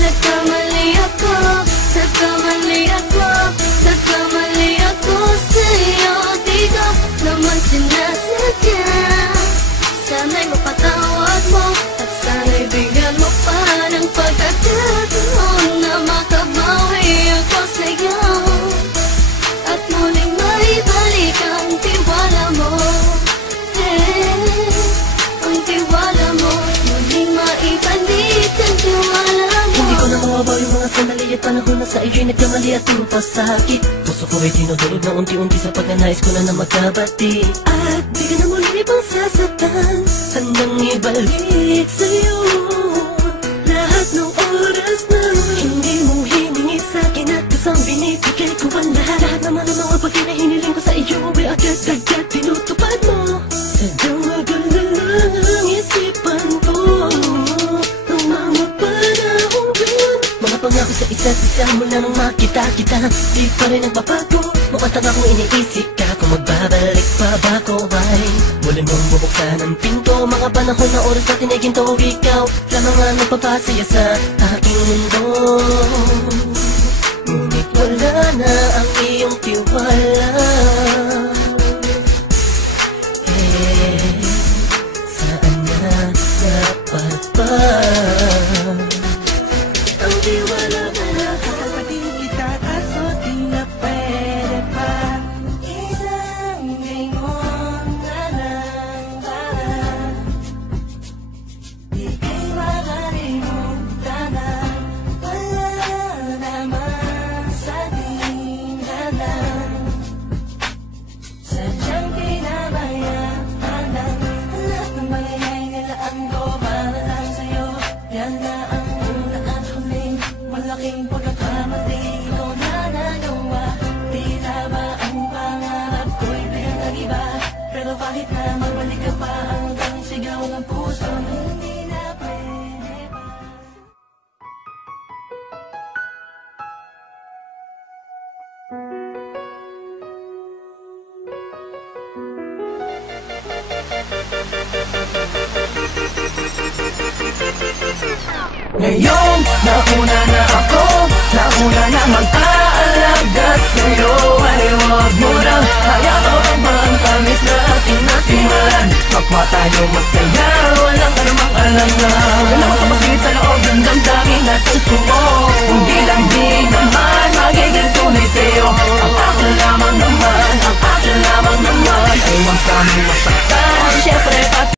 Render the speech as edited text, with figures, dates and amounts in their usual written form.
Nagkamali ako, nagkamali ako, nagkamali ako sa'yo. Di ko naman sinasadya. Sana'y mapatawad mo at sana'y bigyan mo pa ng pagkakataon na makabawi ako sa'yo at muling maibalik ang tiwala mo. Ang tiwala mo, muling maibalik ang tiwala mo. Hindi ko na mawabaw yung mga sandali at panahon na sa iyo'y nagkamali at pinupasakit. Puso ko ay dinudulog na unti-unti sa pagkanais ko na magkabati. At di ka na muli pang sasaktan, handang ibalik sa'yo lahat ng oras na hindi mo hiningi sa'kin at isang binibigay ko ang lahat. Lahat naman ng mga bagay na hiniling ko sa iyo ay agad-agad tinutupad mo. Sadyang magalalang ang isipan ko ng mga panahong yun. Mga pangako sa isa't isa mula nung makita kita, di pa rin nagbabago. Mukhang akong iniisip ka kung magbabalik pa ba ko ay muli mong bubuksan ang pinto. Mga panahon na oras natin ay ginto. Ikaw lamang ang nagpapasaya sa aking mundo. Ngunit wala na ang iyong tiwala. Saan na dapat ba ang tiwala mo lahat? Pwedeng itataas o di na pwede pa. Isang lingon na lang para di kay makalimutan na wala naman sa tinggalan. Sadyang pinabayaan lang lahat ng bagay nilaan ko para lang sa'yo. Yan na ang una at huling malaking pagkakamali ko na nagawa. Tila ba ang pangarap ko'y biglang nag-iba? Pero kahit na magbalik ka pa hanggang sigaw ng puso, hindi na pwede pa. Ngayon, nauna na ako, nauna na mag-aalaga sa'yo. Ay huwag mo na hayaan